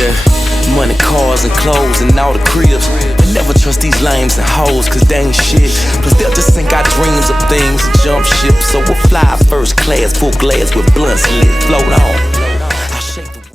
Yeah, money, cars, and clothes, and all the cribs. But never trust these lames and hoes, cause they ain't shit. Plus they'll just think our dreams of things and jump ship. So we'll fly first class, full glass with blunts lit. Float on.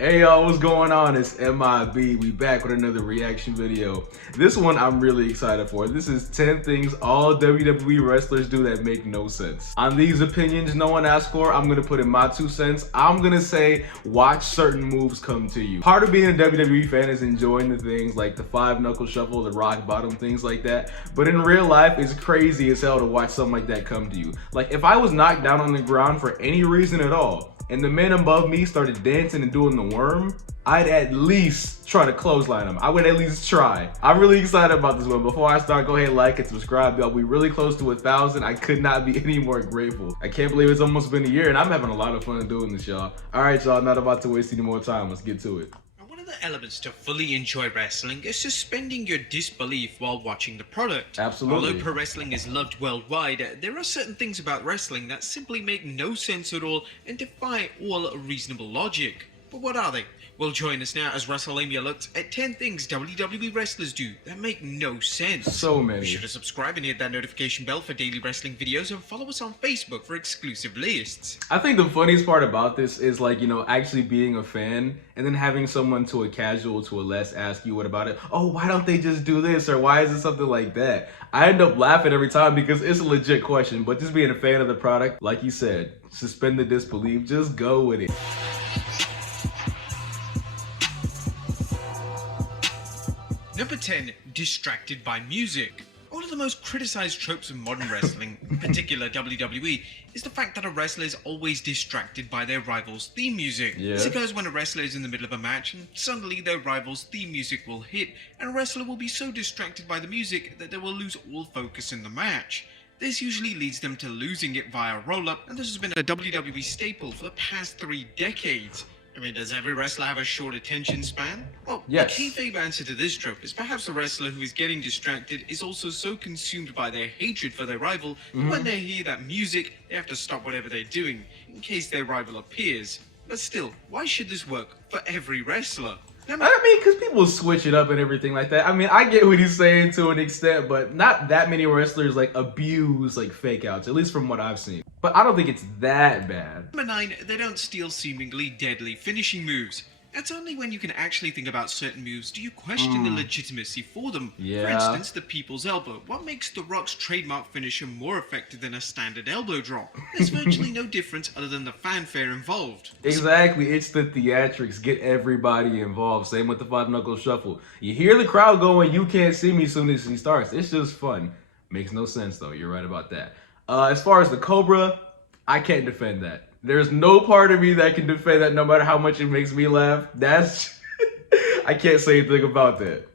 Hey y'all, what's going on? It's m.I.b. We back with another reaction video. This one I'm really excited for. This is 10 things all WWE wrestlers do that make no sense. On these opinions no one asked for, I'm gonna put in my 2 cents. I'm gonna say watch certain moves come to you. Part of being a WWE fan is enjoying the things like the 5-knuckle shuffle, the rock bottom, things like that. But in real life, it's crazy as hell to watch something like that come to you. Like if I was knocked down on the ground for any reason at all, and the man above me started dancing and doing the worm, I'd at least try to clothesline him. I would at least try. I'm really excited about this one. Before I start, go ahead, like and subscribe, y'all. We really close to 1,000. I could not be any more grateful. I can't believe it's almost been a year, and I'm having a lot of fun doing this, y'all. All right, y'all, not about to waste any more time. Let's get to it. The elements to fully enjoy wrestling is suspending your disbelief while watching the product. Absolutely. Although pro wrestling is loved worldwide, there are certain things about wrestling that simply make no sense at all and defy all reasonable logic. But what are they? Well, join us now as WrestleMania looks at 10 things WWE wrestlers do that make no sense. So many. Be sure to subscribe and hit that notification bell for daily wrestling videos, and follow us on Facebook for exclusive lists. I think the funniest part about this is like, you know, actually being a fan and then having someone to a casual to a less ask you what about it. Oh, why don't they just do this? Or why is it something like that? I end up laughing every time because it's a legit question, but just being a fan of the product, like you said, suspend the disbelief, just go with it. Number 10, distracted by music. One of the most criticized tropes of modern wrestling, in particular WWE, is the fact that a wrestler is always distracted by their rival's theme music. Yeah. This occurs when a wrestler is in the middle of a match and suddenly their rival's theme music will hit, and a wrestler will be so distracted by the music that they will lose all focus in the match. This usually leads them to losing it via roll-up, and this has been a WWE staple for the past 3 decades. I mean, does every wrestler have a short attention span? Well, yes. The kayfabe answer to this trope is perhaps the wrestler who is getting distracted is also so consumed by their hatred for their rival that when they hear that music, they have to stop whatever they're doing in case their rival appears. But still, why should this work for every wrestler? I mean, because people switch it up and everything like that. I mean, I get what he's saying to an extent, but not that many wrestlers like abuse like fake outs, at least from what I've seen. But I don't think it's that bad. Number 9, they don't steal seemingly deadly finishing moves. That's only when you can actually think about certain moves do you question the legitimacy for them. Yeah. For instance, the People's Elbow. What makes The Rock's trademark finisher more effective than a standard elbow drop? There's virtually no difference other than the fanfare involved. Exactly, it's the theatrics, get everybody involved. Same with the 5-knuckle shuffle. You hear the crowd going, you can't see me as soon as he starts. It's just fun. Makes no sense though, you're right about that. As far as the Cobra, I can't defend that. There's no part of me that can defend that no matter how much it makes me laugh. That's, I can't say anything about that.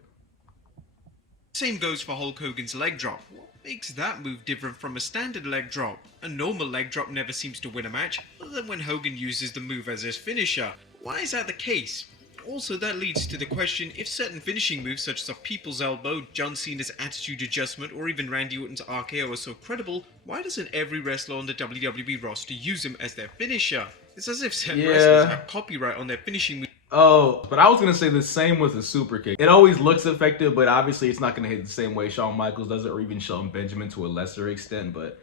Same goes for Hulk Hogan's leg drop. What makes that move different from a standard leg drop? A normal leg drop never seems to win a match, other than when Hogan uses the move as his finisher. Why is that the case? Also, that leads to the question, if certain finishing moves such as a People's Elbow, John Cena's Attitude Adjustment, or even Randy Orton's RKO are so credible, why doesn't every wrestler on the WWE roster use them as their finisher? It's as if certain wrestlers have copyright on their finishing moves. Oh, but I was gonna say the same with the super kick. It always looks effective, but obviously it's not gonna hit the same way Shawn Michaels does it, or even Shelton Benjamin to a lesser extent, but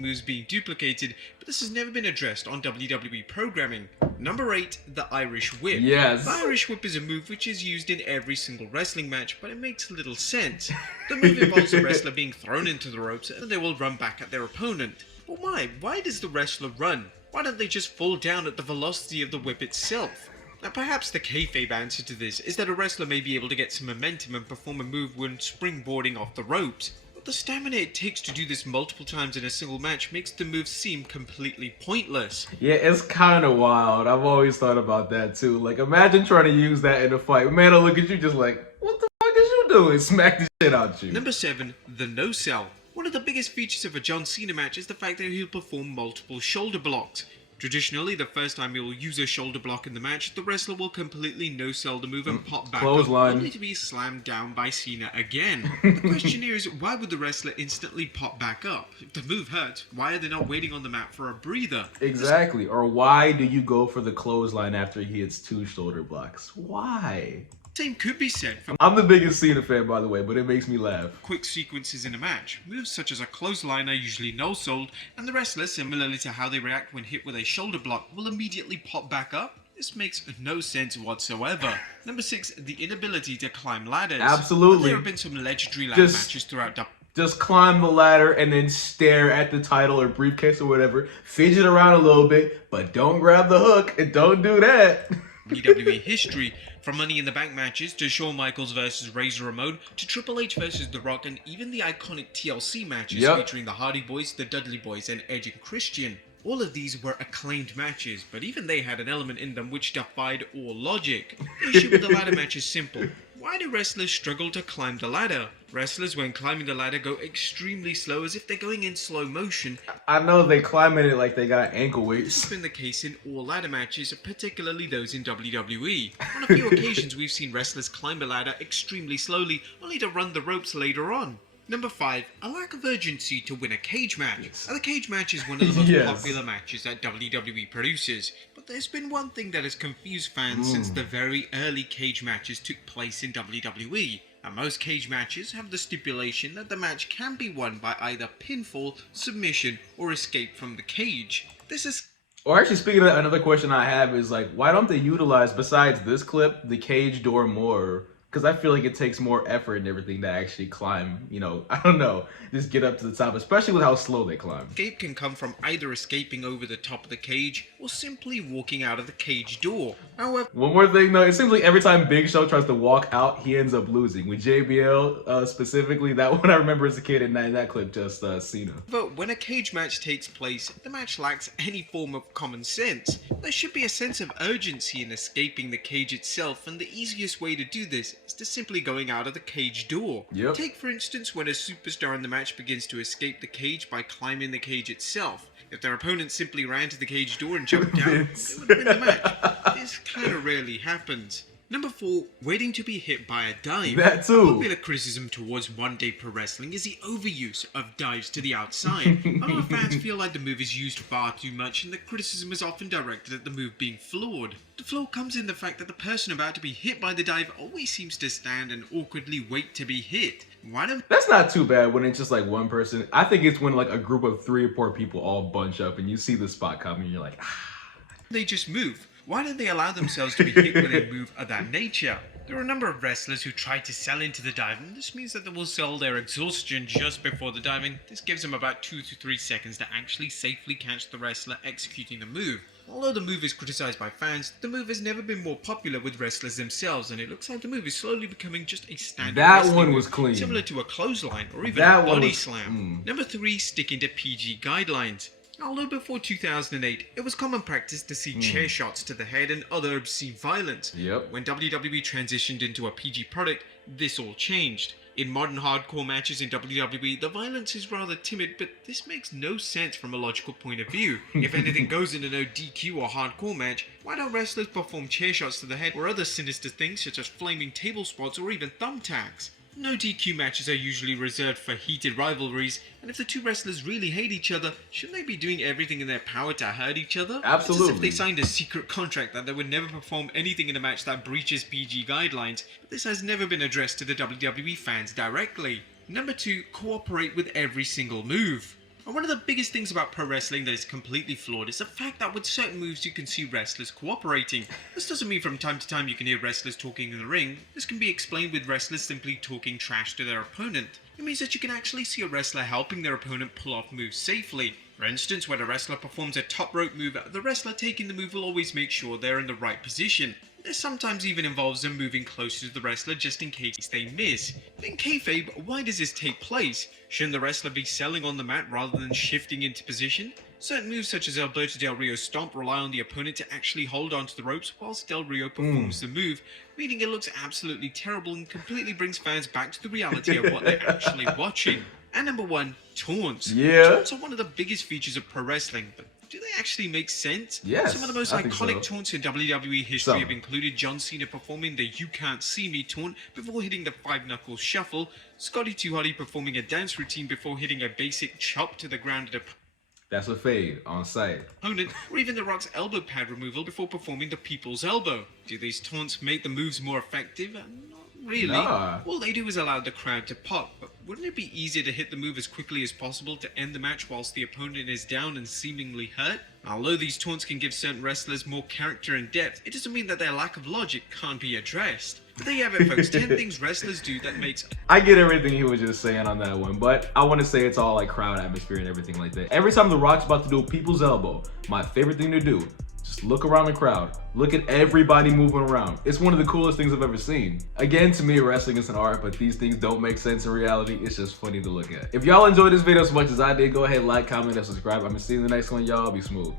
moves being duplicated, but this has never been addressed on WWE programming. Number 8, the Irish Whip. Yes. The Irish Whip is a move which is used in every single wrestling match, but it makes little sense. The move involves a wrestler being thrown into the ropes and they will run back at their opponent. But why? Why does the wrestler run? Why don't they just fall down at the velocity of the whip itself? Now perhaps the kayfabe answer to this is that a wrestler may be able to get some momentum and perform a move when springboarding off the ropes. But the stamina it takes to do this multiple times in a single match makes the move seem completely pointless. yeah, it's kind of wild. I've always thought about that too. Like, imagine trying to use that in a fight. Man, I look at you just like, what the fuck is you doing? Smack the shit out you. Number 7, the no-sell. One of the biggest features of a John Cena match is the fact that he'll perform multiple shoulder blocks. Traditionally, the first time you'll use a shoulder block in the match, the wrestler will completely no-sell the move and pop back up, Clothesline. only to be slammed down by Cena again. The question here is, why would the wrestler instantly pop back up? If the move hurts, why are they not waiting on the mat for a breather? Exactly. Or why do you go for the clothesline after he hits 2 shoulder blocks? Why? Same could be said for I'm the biggest Cena fan, by the way, but it makes me laugh. quick sequences in a match. Moves such as a clothesline are usually no-sold, and the wrestler, similarly to how they react when hit with a shoulder block, will immediately pop back up. This makes no sense whatsoever. Number 6, the inability to climb ladders. Absolutely. There have been some legendary ladder matches throughout Just climb the ladder and then stare at the title or briefcase or whatever. Fidget around a little bit, but don't grab the hook and don't do that. WWE history, from Money in the Bank matches to Shawn Michaels versus Razor Ramon to Triple H versus The Rock, and even the iconic TLC matches featuring the Hardy Boys, the Dudley Boys, and Edge and Christian. All of these were acclaimed matches, but even they had an element in them which defied all logic. The issue with the ladder match is simple. Why do wrestlers struggle to climb the ladder? Wrestlers, when climbing the ladder, go extremely slow as if they're going in slow motion. I know they climb in it like they got ankle This weights. has been the case in all ladder matches, particularly those in WWE. On a few occasions, we've seen wrestlers climb a ladder extremely slowly, only to run the ropes later on. Number 5, a lack of urgency to win a cage match. Now, the cage match is one of the most popular matches that WWE produces, but there's been one thing that has confused fans since the very early cage matches took place in WWE. Now, most cage matches have the stipulation that the match can be won by either pinfall, submission, or escape from the cage. This is Or actually, speaking of that, another question I have is like, why don't they utilize, besides this clip, the cage door more? Because I feel like it takes more effort and everything to actually climb, you know, I don't know, just get up to the top, especially with how slow they climb. escape can come from either escaping over the top of the cage or simply walking out of the cage door. However, One more thing though, it seems like every time Big Show tries to walk out, he ends up losing. With JBL specifically, that one I remember as a kid, and that clip just Cena. when a cage match takes place, the match lacks any form of common sense. There should be a sense of urgency in escaping the cage itself, and the easiest way to do this is to simply going out of the cage door. Yep. Take for instance when a superstar in the match begins to escape the cage by climbing the cage itself. If their opponent simply ran to the cage door and jumped out, they would win the match. This kind of rarely happens. Number 4, waiting to be hit by a dive. That too. A popular criticism towards one-day pro wrestling is the overuse of dives to the outside. A lot of fans feel like the move is used far too much, and the criticism is often directed at the move being flawed. The flaw comes in the fact that the person about to be hit by the dive always seems to stand and awkwardly wait to be hit. Why don't That's not too bad when it's just like one person. I think it's when like a group of 3 or 4 people all bunch up and you see the spot coming and you're like, they just move? Why don't they allow themselves to be hit with a move of that nature? There are a number of wrestlers who try to sell into the dive, and this means that they will sell their exhaustion just before the diving. This gives them about 2 to 3 seconds to actually safely catch the wrestler executing the move. Although the move is criticized by fans, the move has never been more popular with wrestlers themselves, and it looks like the move is slowly becoming just a standard That wrestling one move, was clean. similar to a clothesline or even That a one body was- slam. Number 3, sticking to PG guidelines. Although before 2008, it was common practice to see chair shots to the head and other obscene violence. Yep. When WWE transitioned into a PG product, this all changed. In modern hardcore matches in WWE, the violence is rather timid, but this makes no sense from a logical point of view. If anything goes in a no DQ or hardcore match, why don't wrestlers perform chair shots to the head or other sinister things such as flaming table spots or even thumbtacks? No DQ matches are usually reserved for heated rivalries, and if the two wrestlers really hate each other, shouldn't they be doing everything in their power to hurt each other? Absolutely. It's as if they signed a secret contract that they would never perform anything in a match that breaches PG guidelines, but this has never been addressed to the WWE fans directly. Number 2, cooperate with every single move. And one of the biggest things about pro wrestling that is completely flawed is the fact that with certain moves you can see wrestlers cooperating. This doesn't mean from time to time you can hear wrestlers talking in the ring. This can be explained with wrestlers simply talking trash to their opponent. It means that you can actually see a wrestler helping their opponent pull off moves safely. For instance, when a wrestler performs a top rope move, the wrestler taking the move will always make sure they're in the right position. This sometimes even involves them moving closer to the wrestler just in case they miss. But in kayfabe, why does this take place? Shouldn't the wrestler be selling on the mat rather than shifting into position? Certain moves such as Alberto Del Rio's stomp rely on the opponent to actually hold onto the ropes whilst Del Rio performs the move, meaning it looks absolutely terrible and completely brings fans back to the reality of what they're actually watching. And number 1, taunts. Yeah. Taunts are one of the biggest features of pro wrestling, but do they actually make sense? Yes, Some of the most I think iconic so. taunts in WWE history Some. have included John Cena performing the "You Can't See Me" taunt before hitting the 5-knuckle shuffle, Scotty 2 Hotty performing a dance routine before hitting a basic chop to the ground at a That's a fade on site. opponent, or even The Rock's elbow pad removal before performing the People's Elbow. Do these taunts make the moves more effective? Not really. Nah. All they do is allow the crowd to pop, but wouldn't it be easier to hit the move as quickly as possible to end the match whilst the opponent is down and seemingly hurt? Although these taunts can give certain wrestlers more character and depth, it doesn't mean that their lack of logic can't be addressed. But there you have it, folks. 10 things wrestlers do that makes... I get everything he was just saying on that one, but I want to say it's all like crowd atmosphere and everything like that. Every time The Rock's about to do a People's Elbow, my favorite thing to do, just look around the crowd. Look at everybody moving around. It's one of the coolest things I've ever seen. Again, to me, wrestling is an art, but these things don't make sense in reality. It's just funny to look at. If y'all enjoyed this video as much as I did, go ahead, like, comment, and subscribe. I'm gonna see you in the next one, y'all. Be smooth.